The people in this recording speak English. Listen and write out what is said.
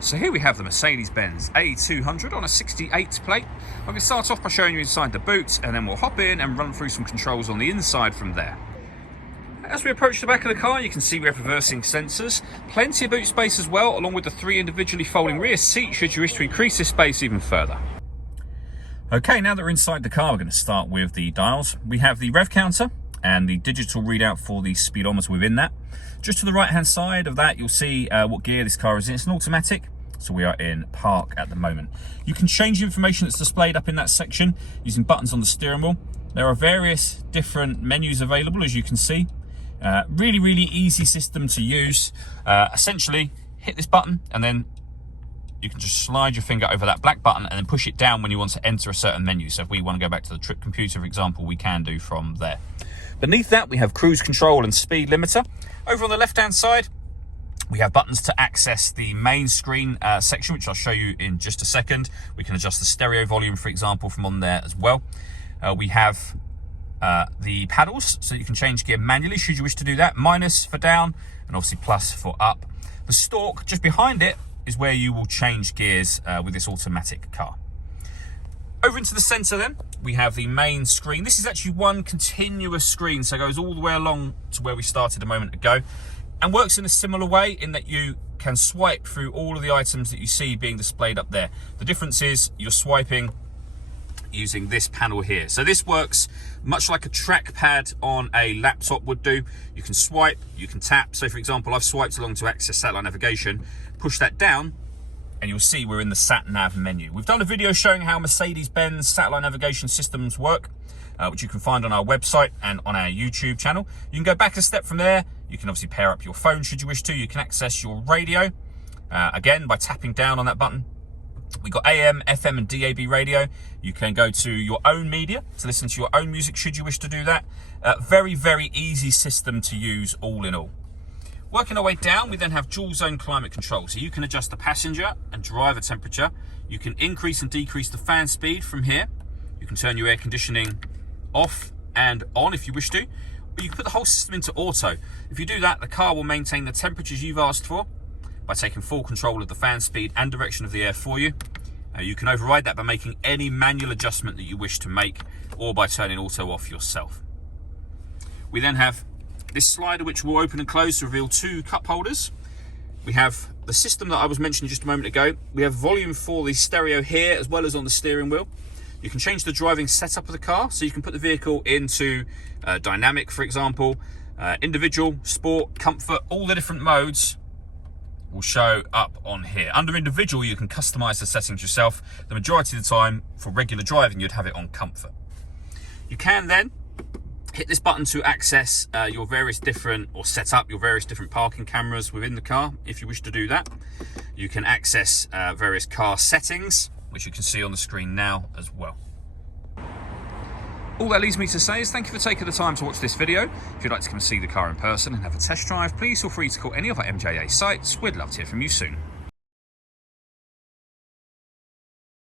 So here we have the Mercedes-Benz A200 on a 68 plate. I'm going to start off by showing you inside the boot, and then we'll hop in and run through some controls on the inside from there. As we approach the back of the car, you can see we have reversing sensors, plenty of boot space as well, along with the 3 individually folding rear seats should you wish to increase this space even further. Okay, now that we're inside the car, we're going to start with the dials. We have the rev counter and the digital readout for the speedometer within that. Just to the right hand side of that, you'll see what gear this car is in. It's an automatic, so we are in park at the moment. You can change the information that's displayed up in that section using buttons on the steering wheel. There are various different menus available, as you can see. Really easy system to use. Essentially, hit this button and then you can just slide your finger over that black button and then push it down when you want to enter a certain menu. So if we want to go back to the trip computer, for example, we can do from there. Beneath that, we have cruise control and speed limiter. Over on the left-hand side, we have buttons to access the main screen section, which I'll show you in just a second. We can adjust the stereo volume, for example, from on there as well. We have the paddles, so you can change gear manually should you wish to do that. Minus for down, and obviously plus for up. The stalk, just behind it, is where you will change gears with this automatic car. Over into the center then, we have the main screen. This is actually one continuous screen, so it goes all the way along to where we started a moment ago, and works in a similar way in that you can swipe through all of the items that you see being displayed up there. The difference is you're swiping using this panel here. So this works much like a trackpad on a laptop would do. You can swipe, you can tap. So for example, I've swiped along to access satellite navigation, push that down, and you'll see we're in the sat nav menu. We've done a video showing how Mercedes-Benz satellite navigation systems work, which you can find on our website and on our YouTube channel. You can go back a step from there. You can obviously pair up your phone should you wish to. You can access your radio, again, by tapping down on that button. We've got AM, FM and DAB radio. You can go to your own media to listen to your own music should you wish to do that. Very easy system to use all in all. Working our way down, we then have dual zone climate control. So you can adjust the passenger and driver temperature. You can increase and decrease the fan speed from here. You can turn your air conditioning off and on if you wish to. Or you can put the whole system into auto. If you do that, the car will maintain the temperatures you've asked for by taking full control of the fan speed and direction of the air for you. You can override that by making any manual adjustment that you wish to make, or by turning auto off yourself. We then have this slider which will open and close to reveal 2 cup holders. We have the system that I was mentioning just a moment ago. We have volume for the stereo here as well as on the steering wheel. You can change the driving setup of the car, so you can put the vehicle into dynamic, for example, individual, sport, comfort. All the different modes will show up on here. Under individual, you can customize the settings yourself. The majority of the time for regular driving, you'd have it on comfort. You can then hit this button to access your various different, or set up your various different parking cameras within the car if you wish to do that. You can access various car settings, which you can see on the screen now as well. All that leaves me to say is thank you for taking the time to watch this video. If you'd like to come and see the car in person and have a test drive, please feel free to call any of our MJA sites. We'd love to hear from you soon.